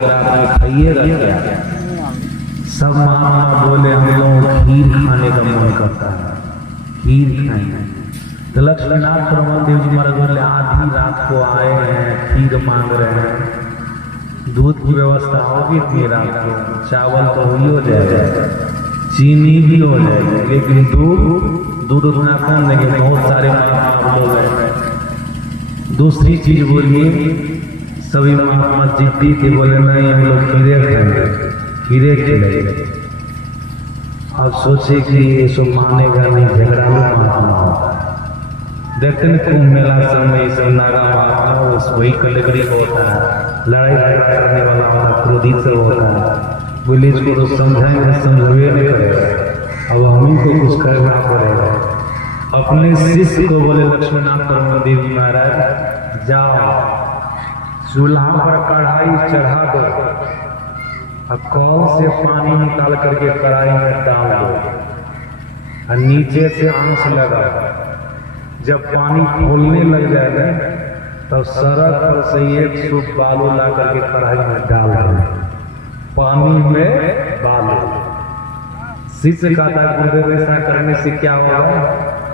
खाइए रख सब मामा बोले हम लोग खीर खाने का मन करता है, खीर खाएंगे। तो लक्ष्मीनाथ देव जी महाराज बोले आधी रात को आए हैं, खीर मांग रहे हैं, दूध की व्यवस्था होगी इतनी रात को, चावल तो ही हो जाएगा, चीनी भी हो जाएगी, लेकिन दूध उतना कम नहीं, बहुत सारे मामा लोग हैं। दूसरी चीज बोलिए, सभी महात्मा जिद्दी थे, बोले नहीं हम लोग खीरे खाएंगे, खीरे खिलाएंगे। अब सोचे कि ये सब मानेगा नहीं, झगड़ालू महात्मा होता है। देखते हैं कुंभ मेला समय सब नागा महात्मा वही कैटेगरी का होता है, लड़ाई करने वाला होता, क्रोधित से होता है। बोले इसको तो समझाएंगे, समझवे नहीं करेगा, अब हमें को कुछ करना पड़ेगा। अपने शिष्य को बोले लक्ष्मीनाथ देव जी महाराज जाओ चूल्हा पर कढ़ाई चढ़ा दो और कौल से पानी निकाल करके कढ़ाई में डाल दो और नीचे से आंच लगा। जब पानी फूलने लग जाएगा तब सड़क पर से एक सूप बालू ला करके कढ़ाई में डाल दो, पानी में बालू। शिष्य कहता है गुरुदेव ऐसा करने से क्या होगा?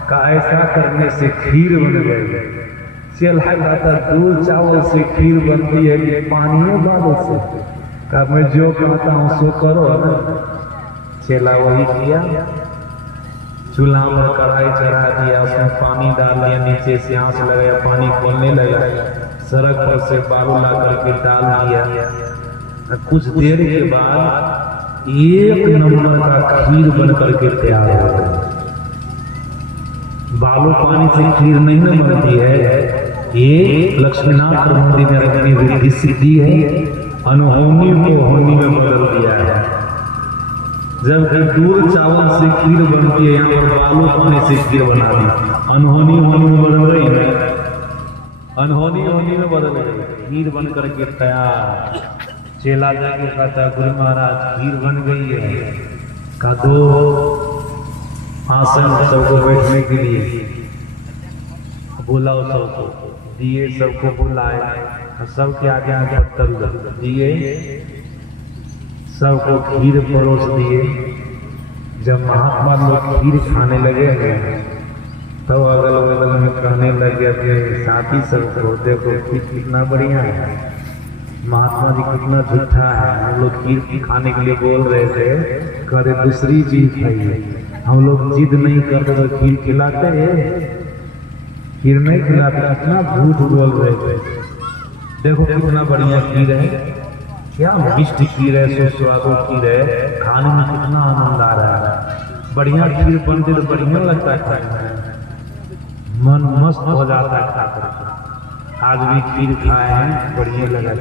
का ऐसा करने से खीर बन गई। चल कहता दूध चावल से खीर बनती है कि पानी में बालू से? का मैं जो कहता हूँ सो करो। चेला वही किया, चूल्हा पर कढ़ाई चढ़ा दिया, उसमें पानी डाल दिया, नीचे से आंच लगाया, पानी खोलने लगा, सड़क पर से बालू ला करके डाल दिया। कुछ देर के बाद एक नंबर का खीर बन करके तैयार हो गया। बालू पानी से खीर नहीं न बनती है, ये लक्ष्मीनाथ मंदिर ने अपनी रिद्धि सिद्धि है, अनहोनी को होनी में बदल दिया है। जब दूध चावल से खीर बनती है, यहाँ पर बालू पानी से खीर बना दी, अनहोनी होनी में बदल रही है, अनहोनी होनी में बदल रही, खीर बन करके तैयार। चेला जाके कहता गुरु महाराज खीर बन गई है, का दो आसन सबको बैठने के लिए, बुलाओ सबको, दिए सबको बुलाए, सबके आगे आगे पत्थर दिए, सबको खीर परोस दिए। जब महात्मा लोग खीर खाने लगे तब अगल बगल में कहने लगे अपने साथी सबको, देखो खीर कितना बढ़िया है, महात्मा जी कितना झूठा है, हम लोग खीर खाने के लिए बोल रहे थे, करे दूसरी चीज खाइए, हम लोग जिद नहीं करते तो खीर खिलाते हैं, खीर नहीं खिलाते, इतना झूठ बोल रहे थे। देखो कितना बढ़िया खीर है, क्या मिष्ट खीर है, सुस्वादु खीर है, खाने में कितना आनंद आ रहा है। बढ़िया खीर बनती तो बढ़िया लगता है खाने में, मन मस्त हो जाता है खा करके। आज भी खीर खाए हैं, बढ़िया लगा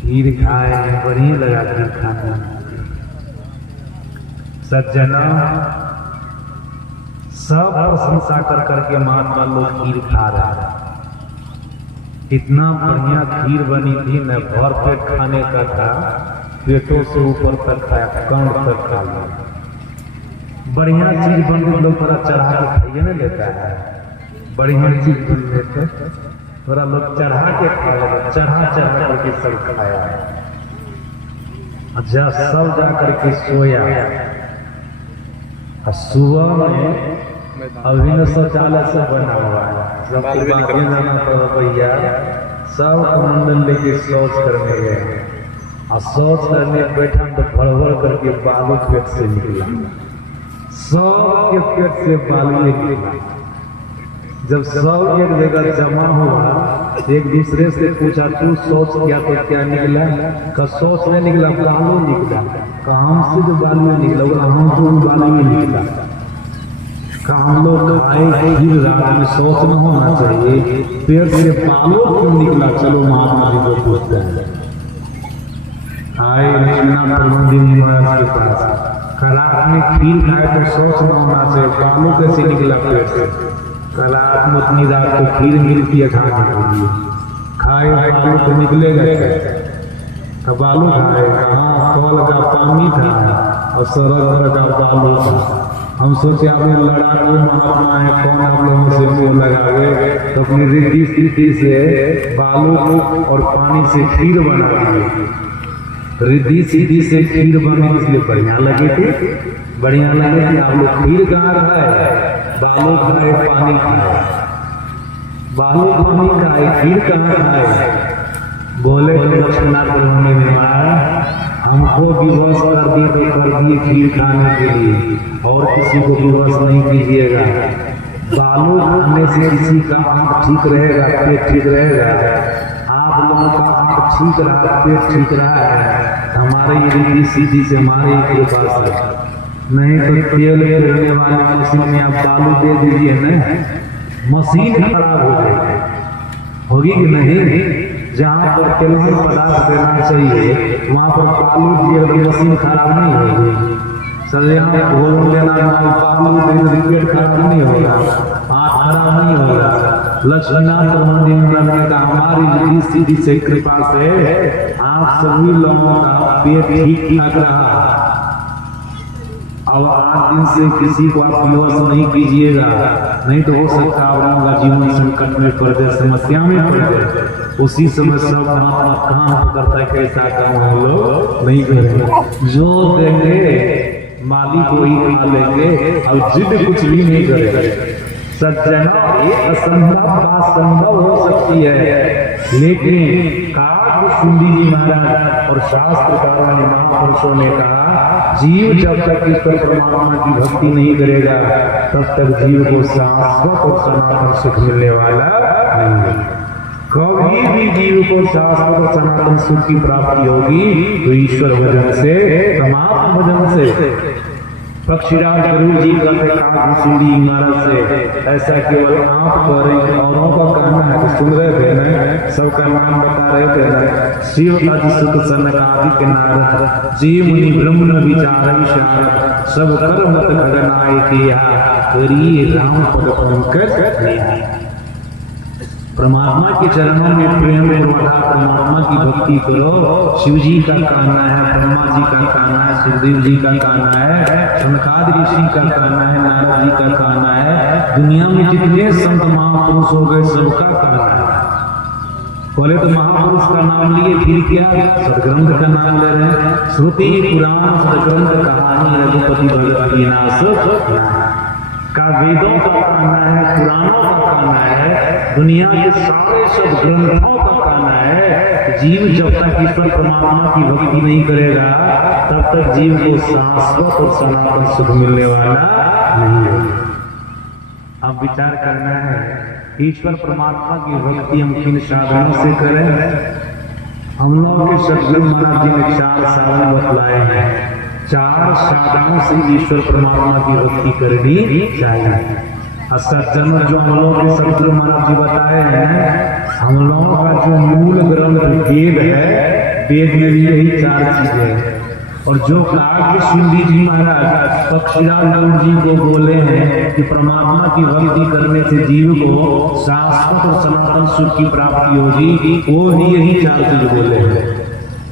खीर खाए हैं, बढ़िया लगा खीर खाने में। सज्जना सब प्रशंसा कर करके महात्मा लोग खीर खा रहा है। इतना बढ़िया खीर बनी थी, न भर पेट खाने का था, पेटों से ऊपर तक खाया, कण तक खा लिया। बढ़िया चीज बन गई, लोग थोड़ा चढ़ा के खाइए ना लेता है, बढ़िया चीज बन लेते थोड़ा लोग चढ़ा के खाया, चढ़ा करके सब खाया। जब सब जा करके सोया, सुबह में अभी शौचालय से बना हुआ है, सबके बाहर जाना पड़ा भैया, सब मंडल लेके शौच करने गए और शौच करने बैठा तो भड़बड़ करके बालू पेट से निकला, सबके पेट से बालू निकला। जब सब एक जगह जमा हुआ, एक दूसरे से पूछा तू शौच किया तो क्या निकला? का शौच नहीं निकला, बालू निकला। काम से जो बालू निकला, हम तो बालू में निकला। हम लोग खाए खीर रात में शौच न होना चाहिए, पेट से बालू क्यों निकला? चलो महात्मा जी को पूछते हैं। आए लक्ष्मीनाथ मंदिर महाराज के पास, रात में खीर खाए तो शौच न होना चाहिए, बालू कैसे निकला पेट से? कल रात में उतनी रात को खीर मिलती है खाने के लिए, खाए बालू तो निकलेगा क्या? बालू खाए, हाँ कल का पानी था और सरल का बालू था, हम सोचे आप लोग लड़ाकू महात्मा है, कौन आप लोगों से मुंह लगावे, तो अपनी रिद्धि सिद्धि से बालू और पानी से खीर बना दी। रिद्धि सिद्धि से खीर बनी, इसलिए बढ़िया लगे थे, बढ़िया लगे थे। आप लोग खीर कहाँ खाए, बालू खाए पानी खाए, बालू पानी खाए, खीर कहाँ खाए। बोले तो लक्ष्मण ने महाराज हमको विवश कर दिए, तो कर दिए खीर खाने के लिए, और किसी को विवश नहीं कीजिएगा। बालू खाने से किसी का आंख ठीक रहेगा, पेट ठीक रहेगा। आप लोगों का आंख ठीक रहा, पेट ठीक रहा है, हमारे रिद्धि सीधी से हमारे कृपा से। नहीं तो तेल पेरने वाले मशीन में आप बालू दे दीजिए ना, मशीन खराब हो जाएगी, होगी कि नहीं। जहाँ पर तेलहन पदार्थ देना चाहिए वहाँ पर बालू दिए, मशीन खराब नहीं होगी। सर यहाँ भोजन देना, बालू दे पेट खराब नहीं होगा, हाथ खराब नहीं होगा। लक्ष्मीनाथ ब्रह्मदेव ने कहा हमारी रिद्धि सीधी से कृपा से आप सभी लोगों का पेट ठीक ठाक रहा। अब 8 दिन से किसी को आप विवश नहीं कीजिएगा, नहीं तो हो सकता है आपका जीवन संकट में पड़ जाए, समस्या में पड़ जाए। उसी समय सब काम करता है, कैसा काम हम लोग नहीं करेंगे, जो देंगे मालिक वही खा लेंगे, और जिद कुछ भी नहीं करेंगे। सज्जना असंभव बात संभव हो सकती है, लेकिन काकभुसुंडी जी महाराज और शास्त्रकारों ने, महापुरुषों ने कहा जीव जब तक ईश्वर परमात्मा की भक्ति नहीं करेगा तब तक जीव को शाश्वत और सनातन सुख मिलने वाला नहीं है। कभी भी जीव को शाश्वत और सनातन सुख की प्राप्ति होगी तो ईश्वर भजन से, परमात्मा भजन से। पक्षीराज गुरु जी कहते काकभुसुंडी महाराज से ऐसा केवल आप कह रहे हैं, औरों का कहना है तो सुन रहे थे ना, सबका नाम बता रहे थे ना। शिव अज सुत सनकादिक नारद, जीव मुनि ब्रह्म विचार विशारद, सब कर मत गगनाय किया, करिए राम पद पंकज। परमात्मा के चरणों में प्रेम पूर्वक परमात्मा की भक्ति करो। शिव जी का कहना है, ब्रह्मा जी का कहना है, सुखदेव जी का कहना है, सनकादिक ऋषि का कहना है, नारद जी का कहना है, दुनिया में जितने संत महापुरुष हो गए सबका कहना है। बोले तो महापुरुष का नाम लिए, फिर क्या सदग्रंथ का नाम ले रहे हैं। श्रुति पुराण सदग्रंथ कहानी रघुपति भगत विनाश का वेदों का कहना है, पुराणों का कहना है, दुनिया के सारे सब ग्रंथों का कहना है। जीव जब तक ईश्वर परमात्मा की भक्ति नहीं करेगा तब तक जीव को शाश्वत और सनातन सुख मिलने वाला नहीं है। अब विचार करना है ईश्वर परमात्मा की भक्ति हम किन साधनों से करें। हम लोग के सदगुरु महाराज जी ने 4 साधन बतलाए हैं। 4 साधनों से ईश्वर परमात्मा की भक्ति करनी चाहिए। सज्जन जो हम लोग के सदगुरु महाराज जी बताए हैं, हम लोगों का जो मूल ग्रंथ वेद है, वेद में भी यही 4 चीजें हैं। और जो काकभुसुंडी जी महाराज पक्षीराज जी को बोले हैं कि परमात्मा की भक्ति करने से जीव को शाश्वत और सनातन सुख की प्राप्ति होगी, वो भी यही 4 चीज बोले हैं।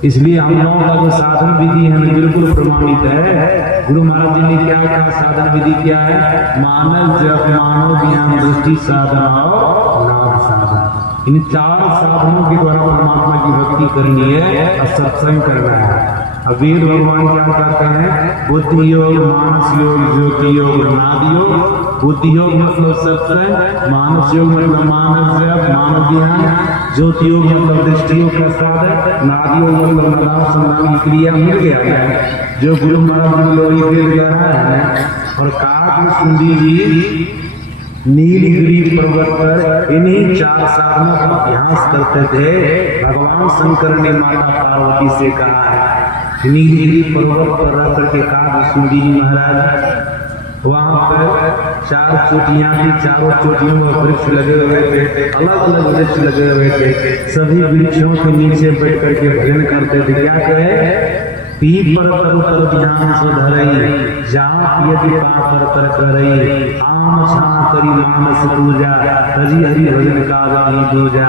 इसलिए हम लोगों का जो साधन विधि है बिल्कुल प्रमाणित है। गुरु महाराज जी ने क्या कहा, साधन विधि क्या है, मानव जप मानव ज्ञान दृष्टि साधना नाम साधन। इन 4 साधनों के द्वारा परमात्मा की भक्ति करनी है और सत्संग करना है। अब वेद भगवान क्या कहते हैं, बुद्धि योग, मानस योग, ज्योति योग, नाद योग। बुद्धि योग मतलब सत्संग, मानस योग मतलब मानस जप मानव ज्ञान, ज्योति योग मतलब दृष्टि योग का साधन, नाद योग मतलब नाम संधान की क्रिया। मिल गया जो गुरु महाराज जी वेद कह रहे हैं। और काकभुसुंडी जी नीलगिरी पर्वत पर इन्हीं 4 साधनों का अभ्यास करते थे। भगवान शंकर ने माता पार्वती से कहा है, नीलगिरी पर्वत पर रह करके काकभुसुंडी जी महाराज वहां पर 4 चोटियां थी, चारों चोटियों में वृक्ष लगे हुए थे, अलग अलग वृक्ष लगे हुए थे। सभी वृक्षों के नीचे बैठ करके भजन करते थे। क्या कहे, पीपर तरुतर ध्यान सो धरई, जाप यदि पापर कर करई, आम छा करी मानस पूजा, हरि हरि भजन काज नहीं दूजा,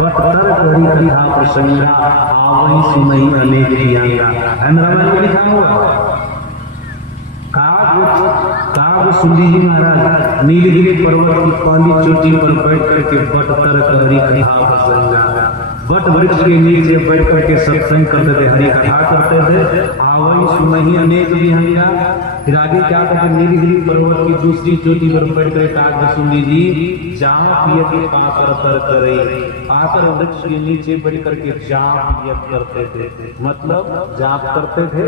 बटर करी कथा प्रसंगा, आवई सुनई अनेक दियांगा। लिखा हुआ काग सुंदी जी महाराज नीलगिरी पर्वत की पहली चोटी पर बैठ करके बट तर हरि कथा प्रसंगा, बट वृक्ष के नीचे बैठ करके सत्संग करते थे, हरि कथा करते थे। आवई सुमही अनेक विहंगा। फिर आगे क्या कहते, नीलगिरी पर्वत की दूसरी चोटी पर बैठ कर काग सुंदी जी जहाँ पिय के पाकर तर करे, आकर वृक्ष के नीचे बैठ करके जाप करते थे, मतलब जाप करते थे,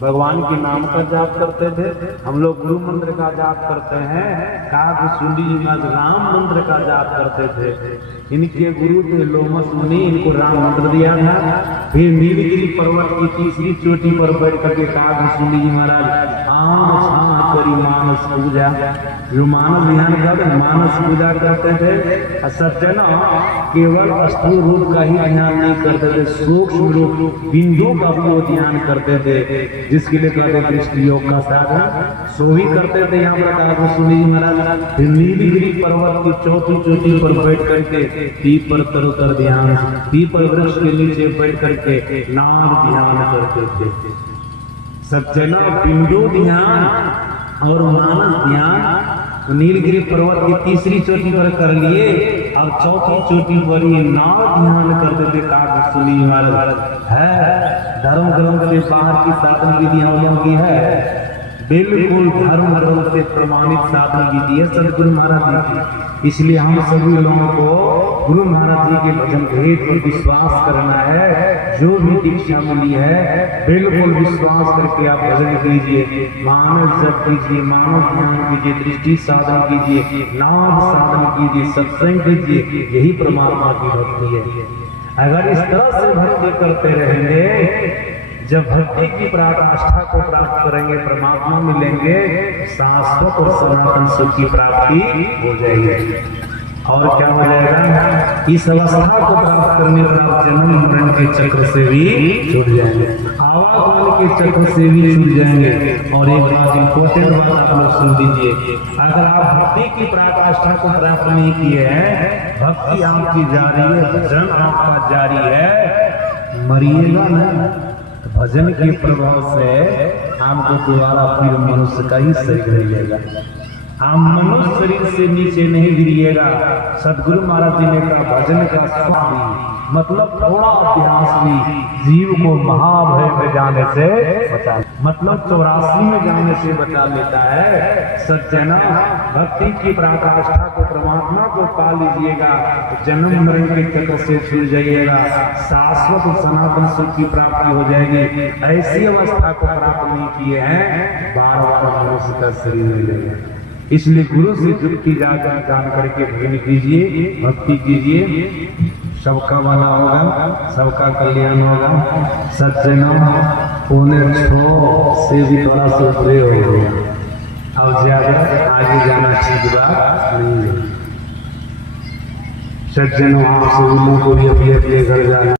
भगवान के नाम का जाप करते थे। हम लोग गुरु मंत्र का जाप करते हैं, काग सुंदी जी महाराज राम मंत्र का जाप करते थे। इनके गुरु थे लोमस मुनि, इनको राम मंत्र दिया था। फिर नीलगिरी पर्वत की तीसरी चोटी पर बैठ करके काग सुंदी जी महाराज आम छान करी मानस पूजा, जो मानस ध्यान करते मानस पूजा करते थे। सज्जन केवल स्थूल रूप का ही ध्यान नहीं करते थे, सूक्ष्म रूप बिंदु का भी वो ध्यान करते थे, जिसके लिए कहते दृष्टि योग का साधन सो भी करते थे। यहाँ पर काग सुंदी जी महाराज नीलगिरी पर्वत की चौथी चोटी पर बैठ करके पीपल तर ध्यान, पीपल वृक्ष के नीचे बैठ करके नाम ध्यान करते थे। सज्जना बिंदु ध्यान और मानस ध्यान तो नीलगिरी पर्वत की तीसरी चोटी पर कर लिए, और चौथी चोटी पर ये नाम ध्यान करते थे काग सुंदी जी महाराज। है धर्म ग्रंथ से बाहर की साधन विधियां उनकी है, बिल्कुल धर्म ग्रंथ से प्रमाणित साधन विधि है सदगुरु महाराज जी की। इसलिए हम सभी लोगों को गुरु महाराज जी के भजन भेद पर विश्वास करना है। जो भी दीक्षा मिली है बिल्कुल विश्वास करके आप भजन कीजिए, मानस जप कीजिए, मानस ध्यान कीजिए, दृष्टि साधन कीजिए, नाम साधन कीजिए, सत्संग कीजिए, यही परमात्मा की भक्ति है। अगर इस तरह से भक्ति करते रहेंगे, जब भक्ति की पराकाष्ठा को प्राप्त करेंगे, परमात्मा मिलेंगे, शाश्वत और सनातन सुख की प्राप्ति हो जाएगी। और क्या हो जाएगा, इस अवस्था को प्राप्त करने पर आप जन्म मरण के चक्र से भी छूट जाएंगे, आवागमन के चक्र से भी छूट जाएंगे। और एक बात इंपॉर्टेंट बात आप लोग सुन लीजिए, अगर आप भक्ति की पराकाष्ठा को प्राप्त नहीं किए हैं, भक्ति आपकी जारी है, भजन आपका जारी है, मरिएगा ना, भजन के प्रभाव से आपको दोबारा फिर मनुष्य का ही शरीर मिलेगा, आप मनुष्य शरीर से नीचे नहीं गिरिएगा। सदगुरु महाराज जी ने कहा भजन का स्वाद भी, मतलब थोड़ा अभ्यास भी जीव को महाभय में जाने से बचा, मतलब 84 में जाने से बचा लेता है। सज्जना भक्ति की पराकाष्ठा को, परमात्मा को पा लीजिएगा, जन्म मरण के चक्र से छूट जाइएगा, शाश्वत सनातन सुख की प्राप्ति हो जाएगी। ऐसी अवस्था को प्राप्त नहीं किए हैं, बार बार मनुष्य का शरीर मिलेगा। इसलिए गुरु से जुक्ति जाकर जान करके भजन कीजिए, भक्ति कीजिए, सबका भला होगा, सबका कल्याण होगा। सज्जनों 5:45 से भी थोड़ा सा ऊपर हो गया, अब ज्यादा आगे जाना ठीक बात नहीं है। सज्जनों आप सभी लोगों को भी अपने अपने घर जाना